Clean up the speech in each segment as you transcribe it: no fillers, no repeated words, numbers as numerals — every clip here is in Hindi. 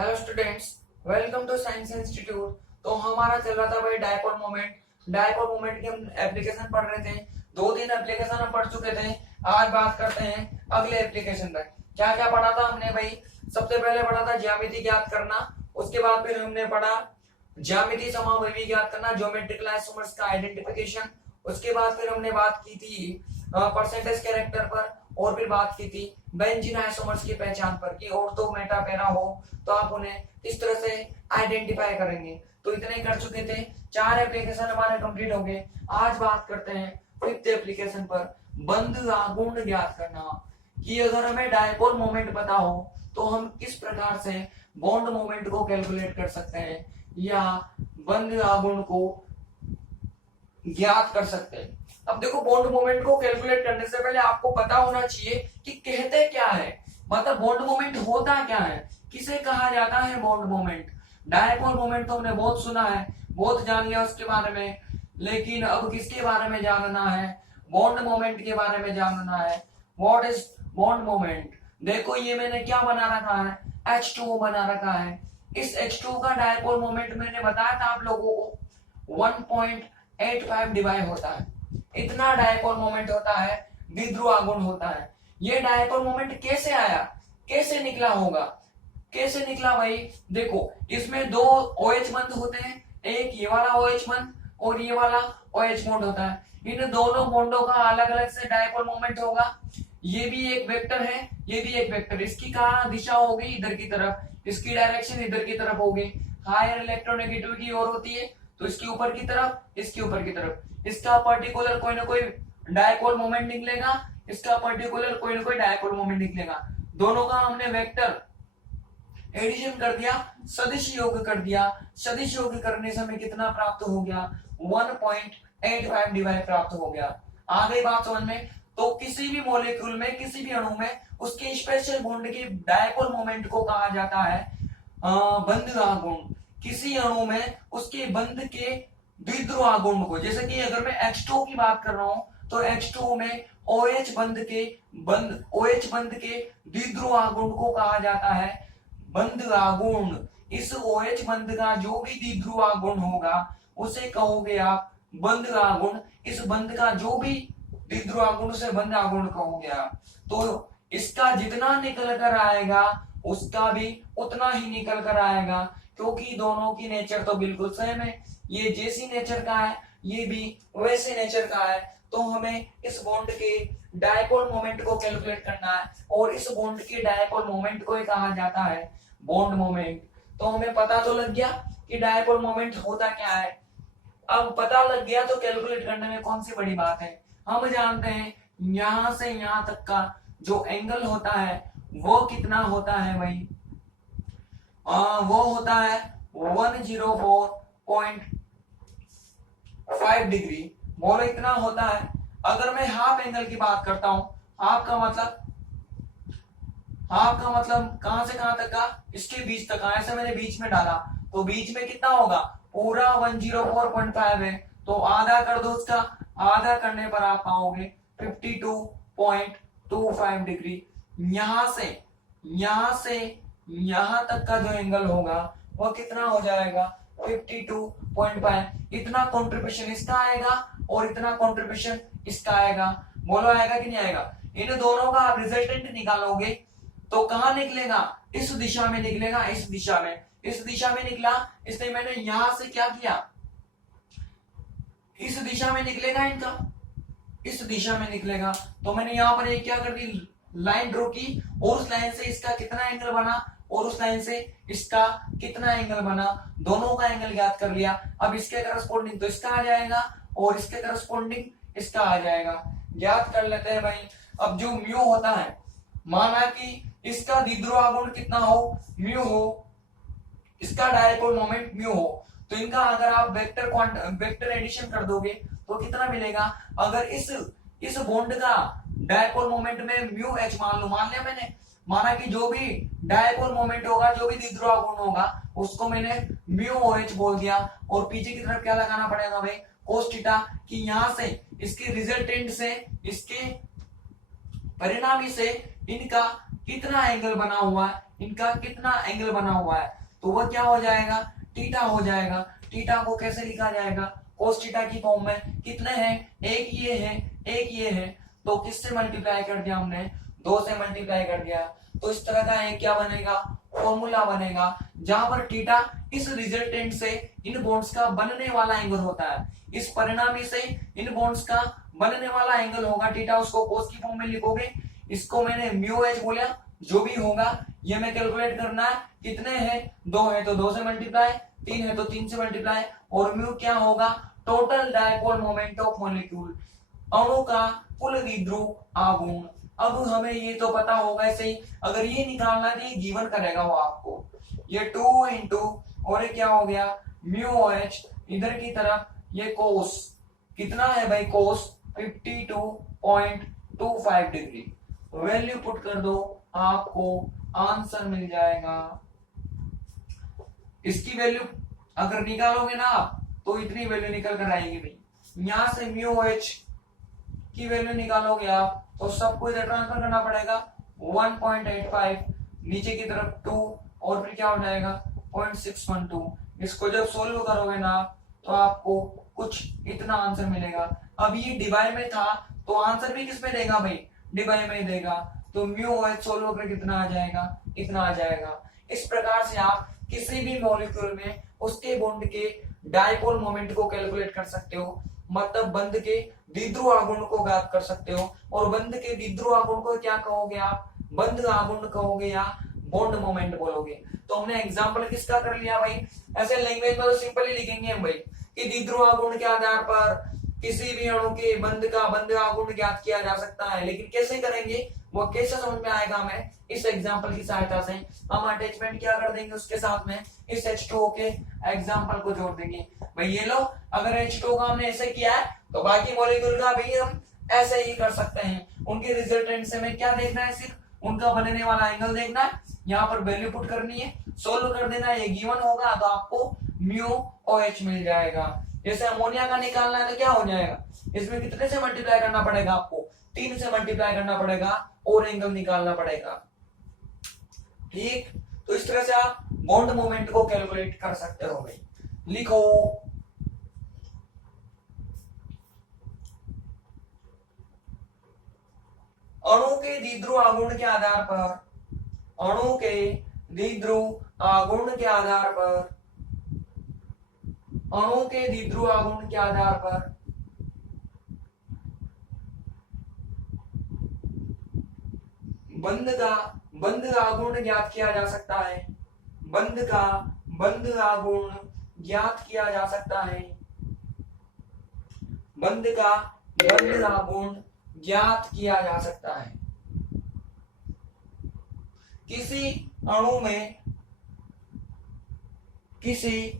Hello students, welcome to science institute. तो हमारा चल रहा था भाई डायपोल मोमेंट। डायपोल मोमेंट की हम एप्लीकेशन पढ़ रहे थे। 2 3 एप्लीकेशन हम पढ़ चुके थे। आज बात करते हैं अगले एप्लीकेशन पर। क्या क्या पढ़ा था हमने भाई? सबसे पहले पढ़ा था ज्यामिति ज्ञात करना। उसके बाद फिर हमने पढ़ा ज्यामिति समावयवी ज्ञात करना, ज्योमेट्रिकल आइसोमर्स का आइडेंटिफिकेशन। उसके बाद फिर हमने बात की थी परसेंटेज कैरेक्टर पर, और फिर बात की थी बेंजीन आइसोमर्स की पहचान पर कि ऑर्थो मेटा पैरा हो तो आप उन्हें किस तरह से आइडेंटिफाई करेंगे। तो इतने कर चुके थे। 4 एप्लीकेशन हमारे कंप्लीट हो गए। आज बात करते हैं 5th एप्लीकेशन पर, बंद आघूर्ण ज्ञात करना। कि अगर हमें डायपोल मोमेंट पता हो तो हम किस प्रकार से बॉन्ड मोमेंट को कैलकुलेट कर सकते हैं या बंद आघूर्ण को ज्ञात कर सकते हैं। अब देखो, बॉन्ड मोमेंट को कैलकुलेट करने से पहले आपको पता होना चाहिए कि कहते क्या है, मतलब बॉन्ड मोमेंट होता क्या है, किसे कहा जाता है बॉन्ड मोमेंट। डायपोल मोमेंट तो हमने बहुत सुना है, बहुत जान लिया उसके बारे में, लेकिन अब किसके बारे में जानना है? बॉन्ड मोमेंट के बारे में जानना है। What is bond moment? देखो, ये मैंने क्या बना रखा है, H2O बना रखा है। इस H2O का डायपोल मोमेंट मैंने बताया था आप लोगों को 1.85 डिवाइड होता है। इतना डायपोल मोमेंट होता है, द्विध्रुव आघूर्ण होता है। ये डायपोल मोमेंट कैसे आया, कैसे निकला होगा? कैसे निकला भाई? देखो, इसमें 2 OH बंध होते हैं, एक ये वाला OH बंध और ये वाला OH बॉन्ड होता है। इन दोनों बॉन्डों का अलग अलग से डायपोल मोमेंट होगा। ये भी एक वेक्टर है, ये भी एक वेक्टर। इसकी कहा दिशा होगी इधर की तरफ, इसकी डायरेक्शन इधर की तरफ होगी। हायर इलेक्ट्रोनेगेटिविटी और होती है तो इसके ऊपर की तरफ, इसके ऊपर की तरफ। इसका पर्टिकुलर कोई ना कोई डायपोल मोमेंट निकलेगा, इसका पर्टिकुलर कोई ना कोई डायपोल मोमेंट निकलेगा। दोनों का हमने वेक्टर एडिशन कर दिया, सदिश योग कर दिया। सदिश योग करने से हमें कितना प्राप्त हो गया? 1.85 डिवाइड प्राप्त हो गया। आ गई बात समझ में? तो किसी भी मॉलिक्यूल में, किसी भी अणु में उसके स्पेशल बॉन्ड की डायपोल मोमेंट को कहा जाता है बंध आघूर्ण। किसी अणु में उसके बंध के द्विध्रुव आघूर्ण को, जैसे कि अगर मैं H2O की बात कर रहा हूं तो H2O में OH बंध के द्विध्रुव आघूर्ण को कहा जाता है बंध आघूर्ण। इस OH बंध का जो भी द्विध्रुव आघूर्ण होगा उसे कहोगे आप बंध आघूर्ण। इस बंध का जो भी द्विध्रुव आघूर्ण से बंध आघूर्ण कहोगे आप। तो इसका जितना निकल कर आएगा उसका भी उतना ही निकल कर आएगा, क्योंकि दोनों की नेचर तो बिल्कुल सेम है। ये जैसी नेचर का है, ये भी वैसे नेचर का है। तो हमें इस बॉन्ड के डायपोल मोमेंट को कैलकुलेट करना है, और इस बॉन्ड के डायपोल मोमेंट को ही कहा जाता है बॉन्ड मोमेंट। तो हमें पता तो लग गया कि डायपोल मोमेंट होता क्या है। अब पता लग गया तो कैलकुलेट करने में कौन सी बड़ी बात है। हम जानते हैं यहां से यहां तक का जो एंगल होता है वो कितना होता है भाई? वो होता है 104.5 डिग्री। बोलो, इतना होता है। अगर मैं हाफ एंगल की बात करता हूं, हाफ का मतलब कहां से कहां तक का? इसके बीच तक का। ऐसे मैंने बीच में डाला तो बीच में कितना होगा? पूरा 104.5 है, तो आधा कर दो उसका। आधा करने पर आप पाओगे 52.25 डिग्री। यहां से यहां तक का जो एंगल होगा वो कितना हो जाएगा? 52.5। इतना कंट्रीब्यूशन इसका आएगा और इतना कंट्रीब्यूशन इसका आएगा। बोलो, आएगा कि नहीं आएगा? इन दोनों का आप रिजल्टेंट निकालोगे तो कहां निकलेगा? इस दिशा में निकलेगा, इस दिशा में। इस दिशा में निकला, इसलिए मैंने यहां से क्या किया? इस दिशा में निकलेगा इनका, इस दिशा में निकलेगा। तो मैंने यहां पर एक क्या कर दी, लाइन ड्रॉ की, और उस लाइन से इसका कितना एंगल बना और उस लाइन से इसका कितना एंगल बना, दोनों का एंगल ज्ञात कर लिया। अब इसके करस्पॉन्डिंग तो इसका आ जाएगा और इसके करस्पॉन्डिंग इसका आ जाएगा। ज्ञात कर लेते हैं भाई। अब जो म्यू होता है, माना कि इसका द्विध्रुव आघूर्ण कितना हो? म्यू हो, इसका डायपोल मोमेंट म्यू हो, तो इनका अगर आप वेक्टर एडिशन कर दोगे तो कितना मिलेगा? अगर इस बॉन्ड का डायपोल मोमेंट में म्यू एच मान लिया मैंने। माना कि जो भी डायपोल मोमेंट होगा, जो भी द्विध्रुव आघूर्ण होगा, उसको मैंने म्यू OH बोल दिया। और पीछे की तरफ क्या लगाना पड़ेगा भाई? Cos theta. कि यहां से इसके रिजल्टेंट से, इसके परिणामी से इनका कितना एंगल बना हुआ है इनका कितना एंगल बना हुआ है, तो वह क्या हो जाएगा, थीटा हो जाएगा। थीटा को कैसे लिखा जाएगा, कोस थीटा की फॉर्म में। कितने हैं, एक ये है, एक ये है, तो किससे मल्टीप्लाई कर दिया हमने, 2 से मल्टीप्लाई कर दिया। तो इस तरह का एक क्या बनेगा, फॉर्मूला बनेगा, जहां पर थीटा इस रिजल्टेंट से इन बॉन्ड्स का बनने वाला एंगल होता है, इस परिणामी से इन बॉन्ड्स का बनने वाला एंगल होगा थीटा, उसको कोस की फॉर्म में लिखोगे। इसको मैंने म्यू एच बोला, जो भी होगा ये मैं कैलकुलेट करना है। कितने हैं, 2 है तो 2 से मल्टीप्लाई, 3 है तो 3 से मल्टीप्लाई, और म्यू क्या होगा, total dipole moment of molecule, अणु का कुल द्विध्रुव आघूर्ण। अब हमें ये तो पता होगा ऐसे ही, अगर ये निकालना है तो ये गिवन करेगा वो आपको, ये 2 इंटू और ये क्या हो गया म्यू एच, इधर की तरफ ये कोस, कितना है भाई कोस 52.25 डिग्री। वैल्यू पुट कर दो, आपको आंसर मिल जाएगा। इसकी वैल्यू अगर निकालोगे ना आप, तो इतनी वैल्यू निकल कर आएगी भाई। यहां से म्यू एच की वैल्यू निकालोगे आप, तो सबको इधर ट्रांसफर करना पड़ेगा, 1.85 नीचे की तरफ 2 और फिर क्या हो जाएगा 0.612। इसको जब सोल्व करोगे ना, तो आपको कुछ इतना आंसर मिलेगा। अब ये डिवाइड में था, तो आंसर भी किस में देगा भाई, डिवाइड में देगा, तो म्यू एच सोल्व करके कितना आ जाएगा, इतना आ जाएगा। इस प्रकार से आप किसी भी मॉलिक्यूल में उसके बॉन्ड के डायपोल मोमेंट को कैलकुलेट कर सकते हो, मतलब बंध के द्विध्रुव आघूर्ण को ज्ञात कर सकते हो। और बंध के द्विध्रुव आघूर्ण को क्या कहोगे आप, बंध आघूर्ण कहोगे या बॉन्ड मोमेंट बोलोगे। तो हमने एग्जांपल किसका कर लिया भाई, ऐसे लैंग्वेज में तो सिंपल ही लिखेंगे हम भाई कि द्विध्रुव आघूर्ण के आधार पर किसी भी अणु के बंध का बंध आघूर्ण ज्ञात किया जा सकता है। लेकिन कैसे करेंगे, वो कैसे समझ में आएगा हमें, इस एग्जांपल की सहायता से हम अटैचमेंट क्या कर देंगे उसके साथ में, इस H2O के एग्जांपल को जोड़ देंगे। भाई ये लो, अगर H2O का हमने ऐसे किया है, तो बाकी मॉलिक्यूल का भी हम ऐसे ही कर सकते हैं। उनके रिजल्टेंट से हमें क्या देखना है, सिर्फ उनका बनने वाला एंगल देखना है, यहाँ पर वैल्यू पुट करनी है, सोल्व कर देना है, ये गिवन होगा तो आपको म्यू OH मिल जाएगा। जैसे अमोनिया का निकालना है तो क्या हो जाएगा, इसमें कितने से मल्टीप्लाई करना पड़ेगा आपको, 3 से मल्टीप्लाई करना पड़ेगा और एंगल निकालना पड़ेगा। ठीक, तो इस तरह से आप बॉन्ड मोमेंट को कैलकुलेट कर सकते हो भाई। लिखो, अणु के द्विध्रुव आघूर्ण के आधार पर, अणु के द्विध्रुव आघूर्ण के आधार पर, अणु के द्विध्रुव आघूर्ण के आधार पर बंध आघूर्ण ज्ञात किया जा सकता है, बंध आघूर्ण ज्ञात किया जा सकता है, बंध आघूर्ण ज्ञात किया जा सकता है। किसी अणु में किसी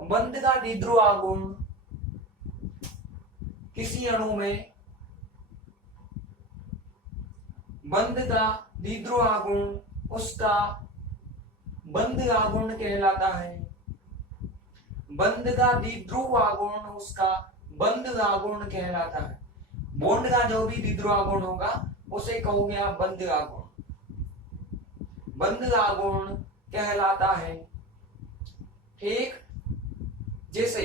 बंध का द्विध्रुव आघूर्ण, किसी अणु में बंध का द्विध्रुव आघूर्ण उसका बंध आघूर्ण कहलाता है, बंध का द्विध्रुव आघूर्ण उसका बंध आघूर्ण कहलाता है। बॉन्ड का जो भी द्विध्रुव आघूर्ण होगा उसे कहोगे आप बंध आघूर्ण, बंध आघूर्ण कहलाता है। ठीक, जैसे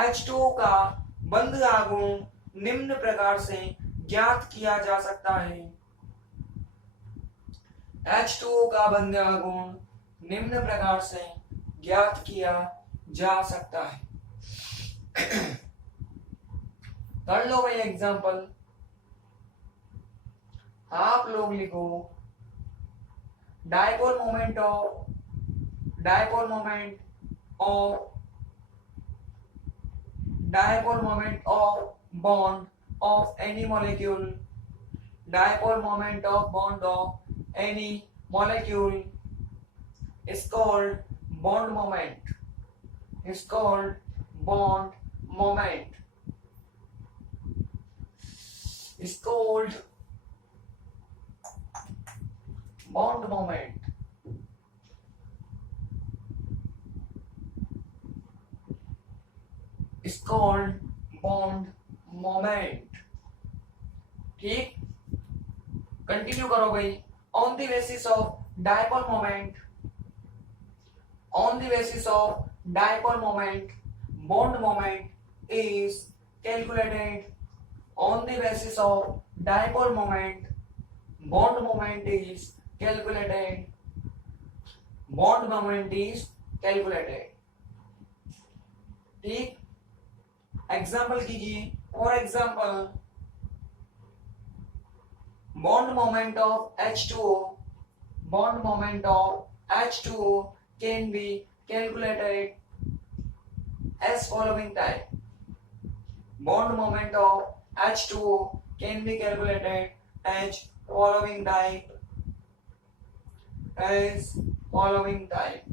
H2O का बंध आघूर्ण निम्न प्रकार से ज्ञात किया जा सकता है, H2O का बंध आघूर्ण निम्न प्रकार से ज्ञात किया जा सकता है। कर लो भाई एग्जांपल, आप लोग लिखो, dipole moment of dipole moment of bond of any molecule, dipole moment of bond of any molecule is called bond moment, is called bond moment, is called bond moment, is called bond moment। ठीक, कंटिन्यू करो भाई। On the basis of dipole moment, on the basis of dipole moment, bond moment is calculated. On the basis of dipole moment, bond moment is calculated. Bond moment is calculated. ठीक, एग्जाम्पल कीजिए। For example, bond moment of H2O, bond moment of H2O can be calculated as following type. Bond moment of H2O can be calculated as following type. As following type.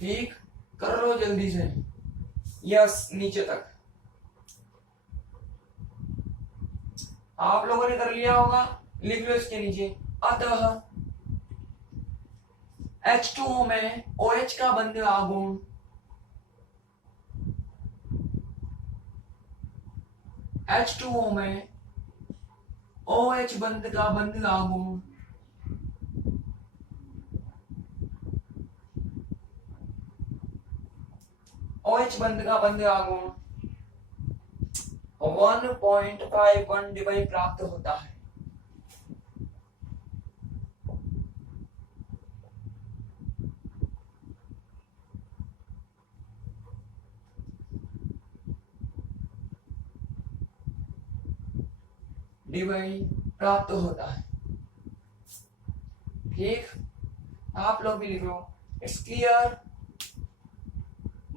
ठीक, कर लो जल्दी से। यस, नीचे तक आप लोगों ने कर लिया होगा, लिख लो इसके नीचे। अतः H2O में OH का बंध आघूर्ण H2O में OH बंध का बंध आघूर्ण OH बंध का बंध आघूर्ण 1.51 डिवाई प्राप्त होता है। डिवाई प्राप्त होता है। ठीक, आप लोग भी लिख लो। It's clear.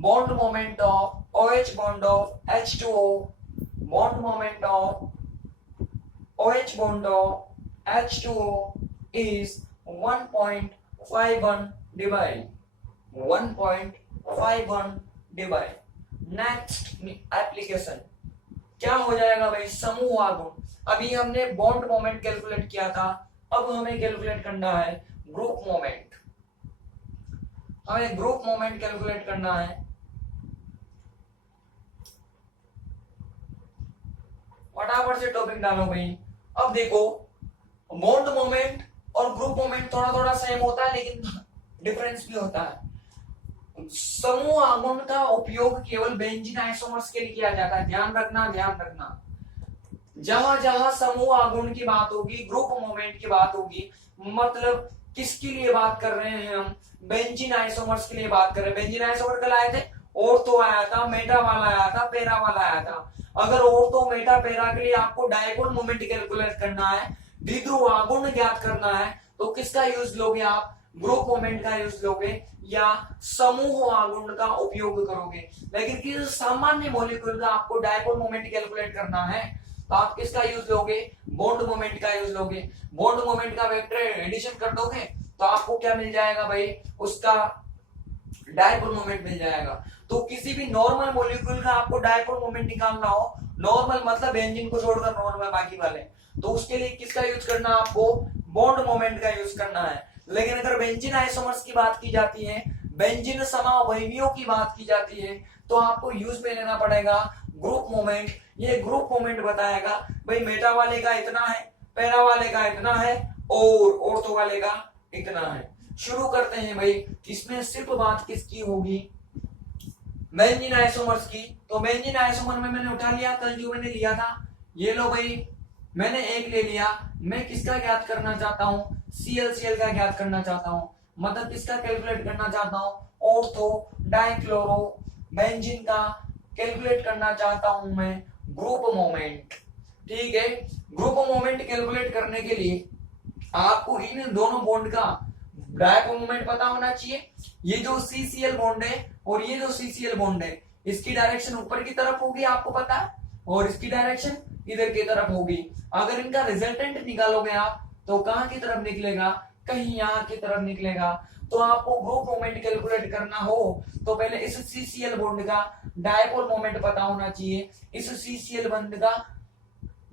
Bond moment of OH bond of H2O, bond moment of OH bond of H2O is 1.51 debye 1.51 debye. Next application क्या हो जाएगा भाई? समूह आघूर्ण। अभी हमने बॉन्ड मोमेंट कैलकुलेट किया था, अब हमें कैलकुलेट करना है ग्रुप मोमेंट। हमें ग्रुप मोमेंट कैलकुलेट करना है। फटाफट से टॉपिक डालो भाई। अब देखो, बॉन्ड मोमेंट और ग्रुप मोमेंट थोड़ा थोड़ा सेम होता है, लेकिन डिफरेंस भी होता है। समूह आघूर्ण का उपयोग केवल बेंजीन आइसोमर्स के लिए किया जाता है। ध्यान रखना, ध्यान रखना। जहां जहां समूह आघूर्ण की बात होगी, ग्रुप मोमेंट की बात होगी, मतलब किसके लिए बात कर रहे हैं हम? बेंजीन आइसोमर्स के लिए बात कर रहे हैं। बेंजीन आइसोमर कल आए थे, ऑर्थो आया था, मेटा वाला आया था, पेरा वाला आया था। अगर ऑर्थो, मेटा, पेरा के लिए आपको डायपोल मोमेंट कैलकुलेट करना है, द्विध्रुव आघूर्ण ज्ञात करना है, तो किसका यूज लोगे आप? ग्रुप मोमेंट का यूज लोगे या समूह आघूर्ण का उपयोग करोगे। लेकिन किसी सामान्य मॉलिक्यूल का आपको डायपोल मोमेंट कैलकुलेट करना है, तो आप किसका यूज लोगे? बॉन्ड मोमेंट का यूज लोगे। बॉन्ड मोमेंट का वेक्टर एडिशन कर दोगे तो आपको क्या मिल जाएगा भाई? उसका डायपोल मोमेंट मिल जाएगा। तो किसी भी नॉर्मल मॉलिक्यूल का आपको डायपोल मोमेंट निकालना हो, नॉर्मल मतलब बेंजीन को छोड़कर नॉर्मल बाकी वाले, तो उसके लिए किसका यूज करना? आपको बॉन्ड मोमेंट का यूज करना है। लेकिन अगर बेंजीन आइसोमर्स की बात की जाती है, बेंजीन समावयवियों की बात की जाती है, तो आपको यूज में लेना पड़ेगा ग्रुप मोमेंट। ये ग्रुप मोमेंट बताएगा भाई मेटा वाले का इतना है, पैरा वाले का इतना है और ऑर्थो वाले का इतना है। शुरू करते हैं भाई। इसमें सिर्फ बात किसकी होगी? बेंजीन आइसोमर्स की। तो बेंजीन आइसोमर में मैंने उठा लिया, कल जो मैंने लिया था, ये लो भाई, मैंने एक ले लिया। मैं किसका ज्ञात करना चाहता हूं? ClCl का ज्ञात करना चाहता हूं, मतलब किसका कैलकुलेट करना चाहता हूं? ऑर्थो डाइक्लोरो बेंजीन का कैलकुलेट करना चाहता हूं मैं ग्रुप मोमेंट। ठीक है, ग्रुप मोमेंट कैलकुलेट करने के लिए आपको इन दोनों बॉन्ड का डायपोल मोमेंट पता होना चाहिए। ये जो CCl बॉन्ड है और ये जो CCl बॉन्ड है, इसकी डायरेक्शन ऊपर की तरफ होगी, आपको पता है, और इसकी डायरेक्शन इधर की तरफ होगी। अगर इनका रिजल्टेंट निकालोगे आप, तो कहां की तरफ निकलेगा? कहीं यहां की तरफ निकलेगा। तो आपको ग्रुप मोमेंट कैलकुलेट करना हो तो पहले इस CCl बॉन्ड का डायपोल मोमेंट पता होना चाहिए, इस CCl बॉन्ड का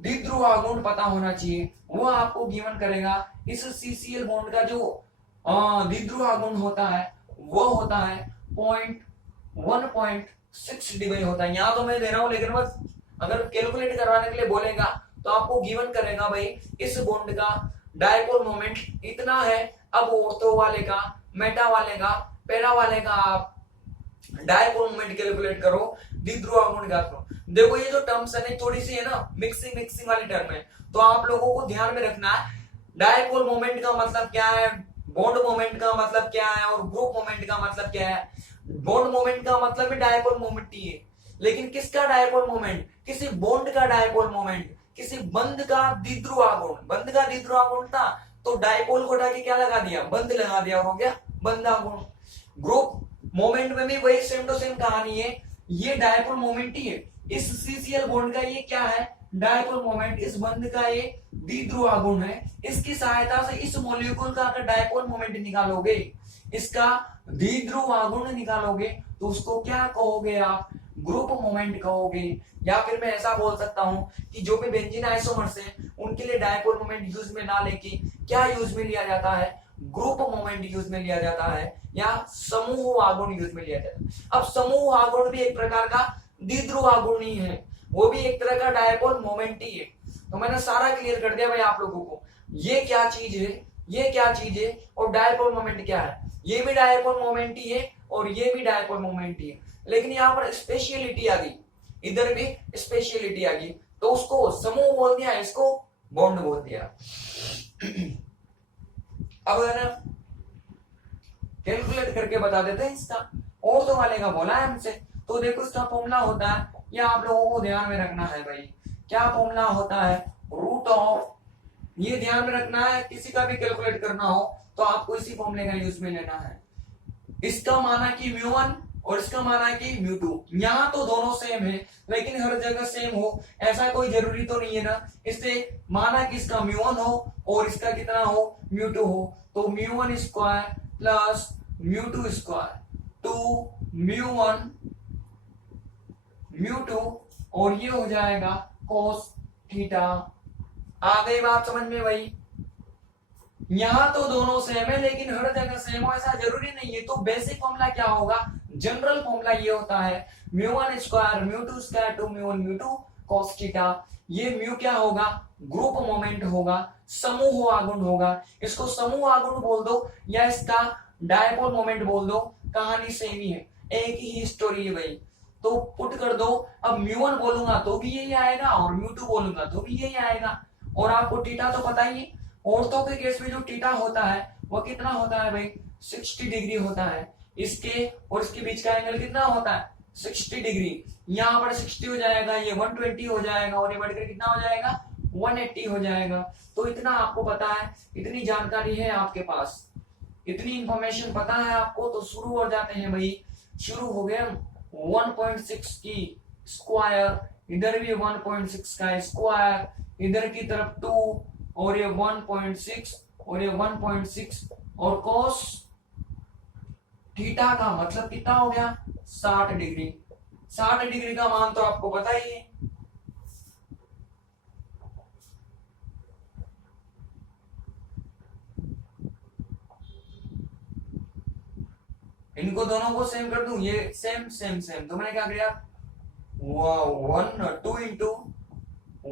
द्विध्रुव आघूर्ण पता होना चाहिए। वो आपको गिवन करेगा। इस CCl बॉन्ड का जो द्विध्रुव आघूर्ण होता है वो होता है 1.6 डिवाई होता है। यहाँ तो मैं दे रहा हूं, लेकिन बस अगर कैलकुलेट करवाने के लिए बोलेगा तो आपको गिवन करेगा भाई इस बॉन्ड का डायपोल मोमेंट इतना है। अब ऑर्थो वाले का, मेटा वाले का, पैरा वाले का आप डायपोल मोमेंट कैलकुलेट करो, द्विध्रुव आघूर्ण ज्ञात करो। देखो ये जो टर्म्स है थोड़ी सी है ना मिक्सिंग वाली टर्म है, तो आप लोगों को ध्यान में रखना है डायपोल मोमेंट का मतलब क्या है, बॉन्ड मोमेंट का मतलब क्या है और ग्रुप मोमेंट का मतलब क्या है। बॉन्ड मोमेंट का मतलब है डायपोल मोमेंट ही है, लेकिन किसका डायपोल मोमेंट, किसी बॉन्ड का डायपोल मोमेंट, किसी बंध का द्विध्रुव आघूर्ण। बंध का द्विध्रुव आघूर्ण था तो डायपोल को हटा के क्या लगा दिया, बंध लगा दिया और हो गया बंध आघूर्ण। ग्रुप मोमेंट में भी वही सेम टू सेम कहानी है, ये डायपोल मोमेंट ही है। इस सीसीएल बॉन्ड का ये क्या है, डायपोल मोमेंट, इस बंध का ये द्विध्रुव आघूर्ण है। इसकी सहायता से इस मॉलिक्यूल का अगर डायपोल मोमेंट निकालोगे, इसका द्विध्रुव आघूर्ण निकालोगे, तो उसको क्या कहोगे आप, ग्रुप मोमेंट कहोगे। या फिर मैं ऐसा बोल सकता हूं कि जो भी बेंजीन आइसोमर्स हैं उनके लिए डायपोल मोमेंट यूज में ना लेके क्या यूज में लिया जाता है, ग्रुप मोमेंट यूज में लिया जाता है या समूह आघूर्ण यूज में लिया जाता है। अब समूह आघूर्ण भी एक प्रकार का द्विध्रुव आघूर्ण ही है, वो भी एक तरह का डायपोल मोमेंट ही है। तो मैंने सारा क्लियर कर दिया भाई आप लोगों को, ये क्या चीज है, ये क्या चीज है और डायपोल मोमेंट क्या है। ये भी डायपोल मोमेंट ही है और ये भी डायपोल मोमेंट ही है, लेकिन यहाँ पर स्पेशलिटी आ गई, इधर भी स्पेशलिटी आ गई, तो उसको समूह बोल दिया, इसको बॉन्ड बोल दिया। अब अगर कैलकुलेट करके बता देते हैं इसका, और तो वाले का बोला है हमसे, तो देखो इसका फॉर्मूला होता है, ये आप लोगों को ध्यान में रखना है भाई, क्या फॉर्मूला होता है, रूट ऑफ, ये ध्यान में रखना है, किसी का भी कैलकुलेट करना हो तो आपको इसी फॉर्मूले का यूज में लेना है। इसका माना कि म्यू1 और इसका माना कि म्यू2, यहाँ तो दोनों सेम है लेकिन हर जगह सेम हो ऐसा कोई जरूरी तो नहीं है ना। इससे माना कि इसका म्यू1 हो और इसका कितना हो, म्यू2 हो, तो म्यू1 स्क्वायर प्लस म्यू2 स्क्वायर 2 म्यू1 म्यू2 और ये हो जाएगा कोस थीटा। आ गई बात समझ में भाई, यहां तो दोनों सेम है लेकिन हर जगह सेम हो ऐसा जरूरी नहीं है। तो बेसिक फॉर्मूला क्या होगा, जनरल फॉर्मूला ये होता है म्यू1 स्क्वायर म्यू2 स्क्वायर 2 म्यू1 म्यू2 cos थीटा। ये म्यू क्या होगा, ग्रुप मोमेंट होगा, समूह आघूर्ण होगा, इसको समूह आघूर्ण बोल दो या इसका डायपोल मोमेंट बोल दो, कहानी सेम ही है, एक ही स्टोरी है भाई। तो पुट कर दो, अब म्यू1 बोलूंगा तो भी यही आएगा और म्यू2 बोलूंगा तो भी यही आएगा। और आपको थीटा तो पता ही है, औरतों के केस में जो थीटा होता है वो कितना होता है भाई, 60 डिग्री होता है। इसके और इसके बीच का एंगल कितना होता है, 60 डिग्री। यहाँ पर 60 हो जाएगा, ये 120 हो जाएगा और ये बढ़कर कितना हो जाएगा, 180 हो जाएगा। तो इतना आपको पता है, इतनी जानकारी है आपके पास, इतनी इंफॉर्मेशन पता है आपको, तो शुरू हो जाते हैं भाई। शुरू हो गए 1.6 की स्क्वायर, इधर भी 1.6 का स्क्वायर, इधर की तरफ 2 और ये 1.6 और ये 1.6 और cos थीटा का मतलब कितना हो गया, 60 डिग्री। 60 डिग्री का मान तो आपको पता ही है। इनको दोनों को सेम कर दूं, ये सेम सेम सेम, तो मैंने क्या किया, 2 इंटू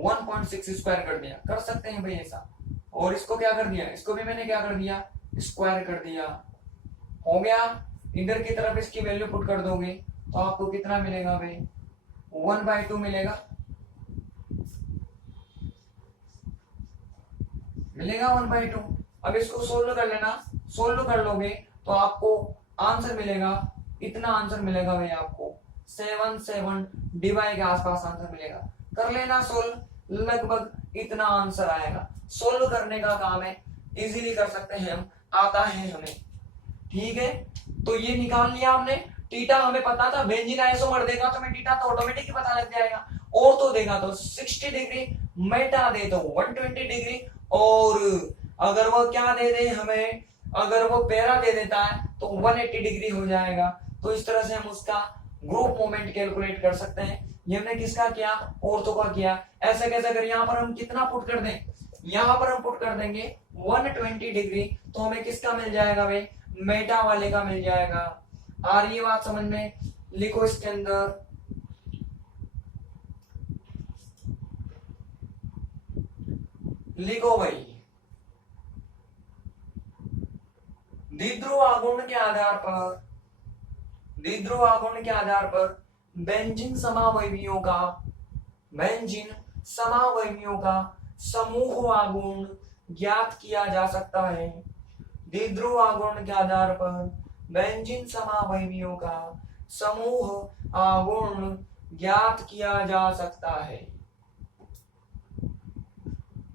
1.6 स्क्वायर कर दिया, कर सकते हैं भाई ऐसा। और इसको क्या कर दिया, इसको भी मैंने क्या कर दिया, स्क्वायर कर दिया, हो गया। इधर की तरफ इसकी वैल्यू पुट कर दोगे तो आपको कितना मिलेगा भाई, 1/2 मिलेगा, मिलेगा 1/2। अब इसको सोल्व कर लेना, सोल्व कर लोगे तो आपको आंसर मिलेगा, इतना आंसर मिलेगा भाई आपको 7 डिवाइड के आसपास आंसर मिलेगा। कर लेना सोल्व, लगभग इतना आंसर आएगा। सोल्व करने का काम है, इजीली कर सकते हैं हम, आता है हमें, ठीक है। तो ये निकाल लिया हमने, थीटा हमें पता था, बेंजीन आइसोमर देगा तो हमें थीटा तो ऑटोमेटिक ही पता लग जाएगा, और तो देगा तो 60 डिग्री, मेटा दे तो 120 डिग्री, और अगर वो क्या दे दे हमें, अगर वो पैरा दे देता है तो 180 डिग्री हो जाएगा। तो इस तरह से हम उसका ग्रुप मोमेंट कैलकुलेट कर सकते हैं। ये हमने किसका किया, ऑर्थो का किया। ऐसे कैसे, अगर यहाँ पर हम कितना पुट कर दें, यहाँ पर हम पुट कर देंगे 120 डिग्री, तो हमें किसका मिल जाएगा भाई, मेटा वाले का मिल जाएगा। आ रही है बात समझ में, लिखो इसके अंदर लिखो भाई, द्विध्रुव आघूर्ण के आधार पर, द्विध्रुव आघूर्ण के आधार पर बेंजीन समावयवियों का, बेंजीन समावयवियों का समूह आघूर्ण ज्ञात किया जा सकता है। द्विध्रुव आघूर्ण के आधार पर बेंजीन समावयवियों का समूह आघूर्ण ज्ञात किया जा सकता है।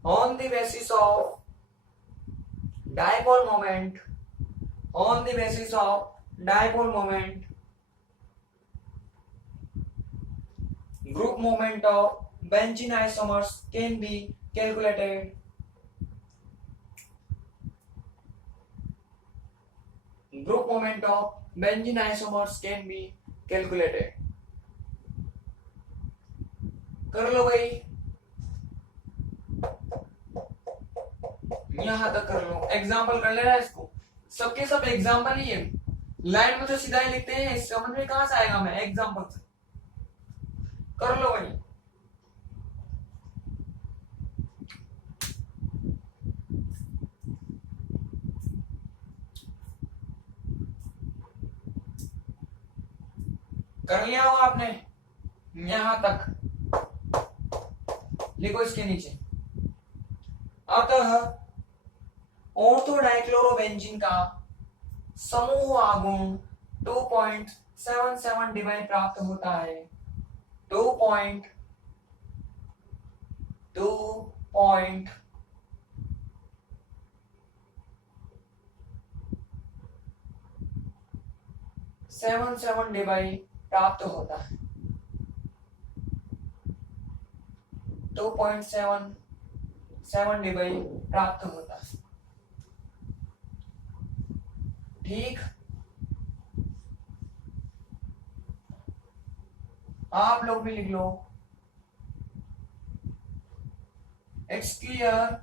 On the basis of dipole moment, on the basis of dipole moment, group moment of benzene isomers can be calculated. Group moment of benzene isomers can be calculated. कर लो भाई, यहां तक कर लो, एग्जाम्पल कर लेना इसको, सबके सब एग्जाम्पल ही है, लाइन में तो सीधा ही लिखते हैं, समझ में कहां से आएगा, मैं एग्जाम्पल से कर लो भाई। कर लिया हो आपने, यहां तक लिखो इसके नीचे। अतः ऑर्थो डाइक्लोरोबेंजीन का समूह आघूर्ण 2.77 डिवाइड प्राप्त होता है। 2.77 डिवाइड प्राप्त होता है। 2.77 डिवाइड प्राप्त होता है। ठीक, आप लोग भी लिख लो। It's clear,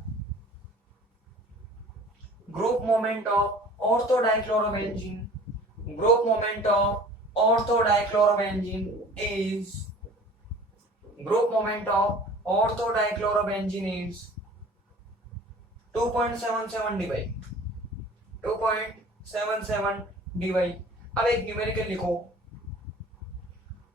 group moment of ortho dichlorobenzene, group moment of ortho dichlorobenzene is, group moment of ortho dichlorobenzene is 2.77 debye, 2.77 debye. अब एक न्यूमेरिकल लिखो,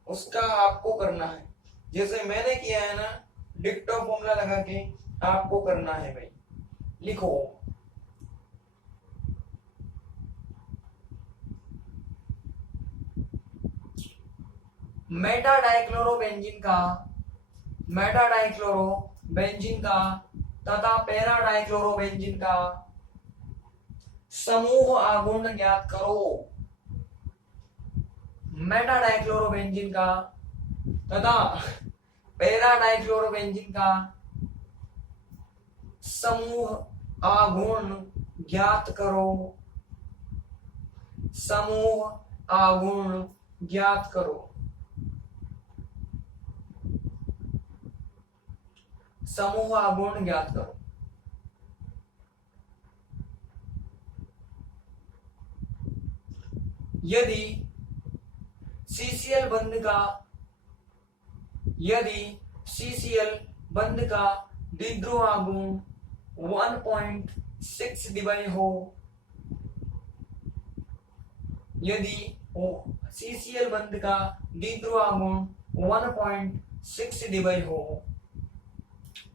उसका आपको करना है, जैसे मैंने किया है ना, डिक्टो फॉर्मूला लगा के आपको करना है भाई। लिखो, मेटा डाइक्लोरोबेंजीन का, मेटा डाइक्लोरोबेंजीन का तथा पैरा डाइक्लोरोबेंजीन का समूह आघूर्ण ज्ञात करो। मेटा डाइक्लोरोबेंजीन का तथा पैरा डाइक्लोरोबेंजीन का समूह आघूर्ण ज्ञात करो, समूह आघूर्ण ज्ञात करो, समूह आघूर्ण ज्ञात करो। यदि सीसीएल बंध का, यदि सीसीएल बंध का द्विध्रुव आघूर्ण 1.6 डिवाइड हो, यदि सीसीएल बंध का द्विध्रुव आघूर्ण 1.6 डिवाइड हो,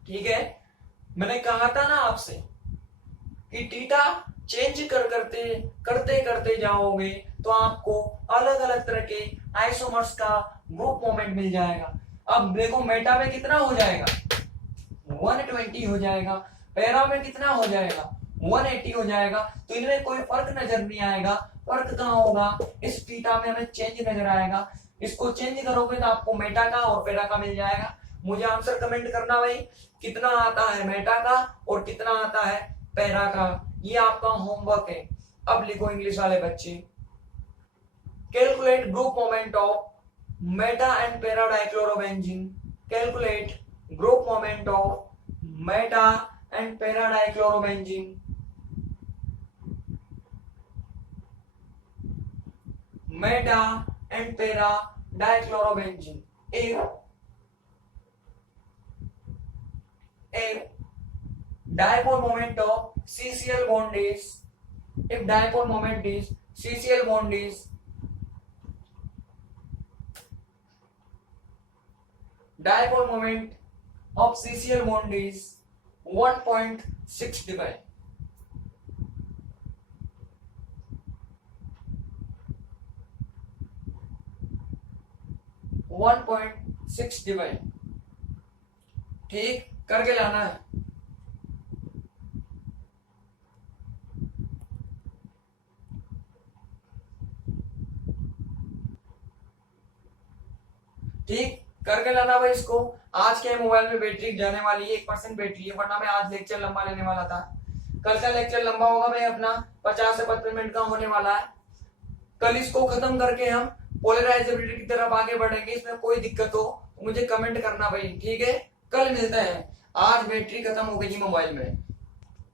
ठीक है। मैंने कहा था ना आपसे कि थीटा चेंज करते करते जाओगे तो आपको अलग अलग तरह के आइसोमर्स का ग्रुप मोमेंट मिल जाएगा। अब देखो, मेटा में कितना हो जाएगा, 120 हो जाएगा, पैरा में कितना हो जाएगा, 180 हो जाएगा। तो इनमें कोई फर्क नजर नहीं आएगा। फर्क कहाँ होगा, इस थीटा में हमें चेंज नजर आएगा। इसको चेंज करोगे तो आपको मेटा का और पैरा का मिल जाएगा। मुझे आंसर कमेंट करना भाई, कितना आता है मेटा का और कितना आता है पैरा का। ये आपका होमवर्क है। अब लिखो इंग्लिश वाले बच्चे, calculate group moment of Meta and para dichlorobenzene, calculate group moment of Meta and para dichlorobenzene, Meta and para dichlorobenzene. if dipole moment of CCl bond is, if dipole moment is CCl bond is dipole moment of CCl bond is 1.6 dBi. 1.6 dBi. ठीक करके लाना है। ठीक करके लाना भाई इसको। आज के मोबाइल में बैटरी जाने वाली है, 1% बैटरी है, वरना मैं आज लेक्चर लंबा लेने वाला था। कल का लेक्चर लंबा होगा भाई अपना, 50 से 55 मिनट का होने वाला है। कल इसको खत्म करके हम पोलराइजेबिलिटी की तरफ आगे बढ़ेंगे। इसमें कोई दिक्कत हो तो मुझे कमेंट करना भाई, ठीक है। कल मिलते हैं, आज बैटरी खत्म हो गई मोबाइल में।